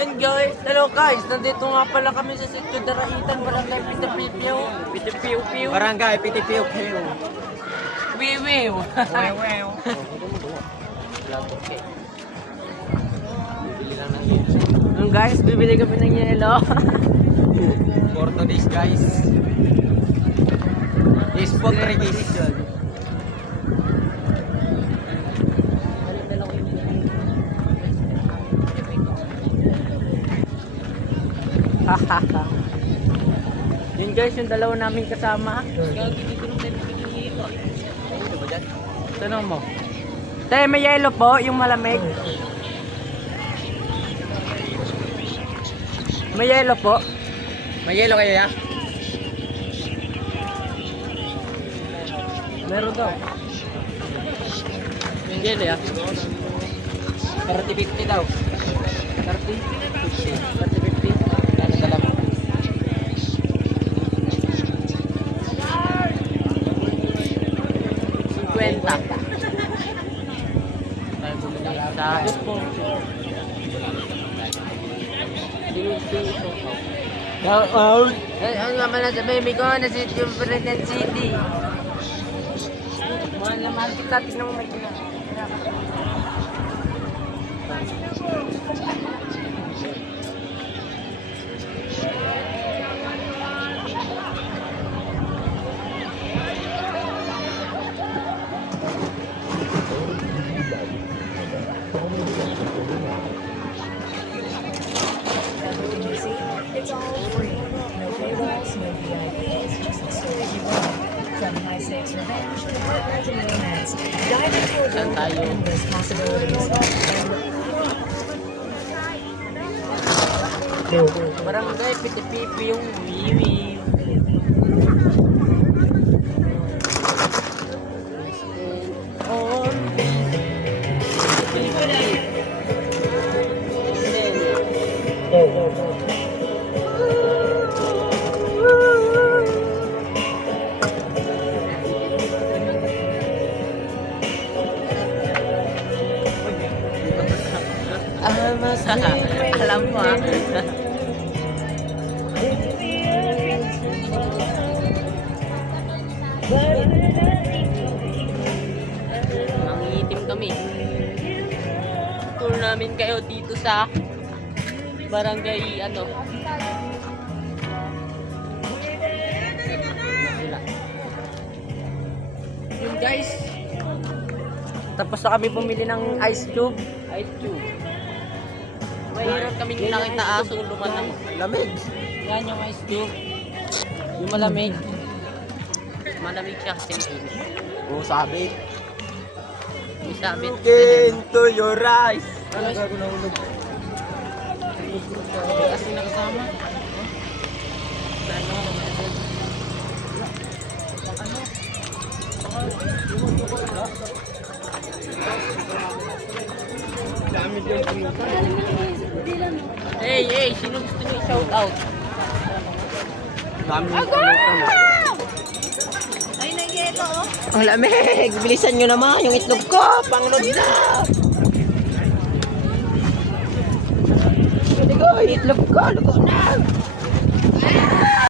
Yun guys, hello guys, nandito nga pala kami sa Sitio Daraitan, Barangay Pitipipiw. Pitipiw-piw. Barangay Pitipiw-piw. Wiwiw. Wewew. Yun guys, bibili kami ng yelo. For today's guys. Is for registration. Yun guys, yung dalawa namin kasama. Tanong mo. Tay, may yelo po, yung malamig. May yelo po. May yelo kayo ya? Meron daw. Yung yelo ya. 30-50 daw. 30? 30-50? Ano dalawa? Kwenta. Sa po. Shout out! Ano naman na sa baby ko na si President City. Mahal na mahal kita. Tignan mo may It's all free. No paywalls, no VIPs, just the stories you want. From high stakes revenge to heart-wrenching romance, dive into a world of endless possibilities. Barangay Pitipipi yung wiwi. Alam mo ah. Mangitim kami. Tour namin kayo dito sa barangay ano. Yun guys. Tapos na kami bumili ng ice cube. Ice cube. Mahirap kaming nakita asong lumanang. Lamig. Yan yung ice cube. Yung malamig. Malamig siya kasi mainit. Oh, sabit. May sabit. Look into your eyes. Ano gago na ulog? Kasi nakasama. Dami din kumuha. Hey, sino gusto niyo shout out? Dami din kumuha. Ay, nagyelo, oh. Ang lamig! Bilisan nyo naman yung itlog ko! Panglog na! Itlog ko! Lugo na!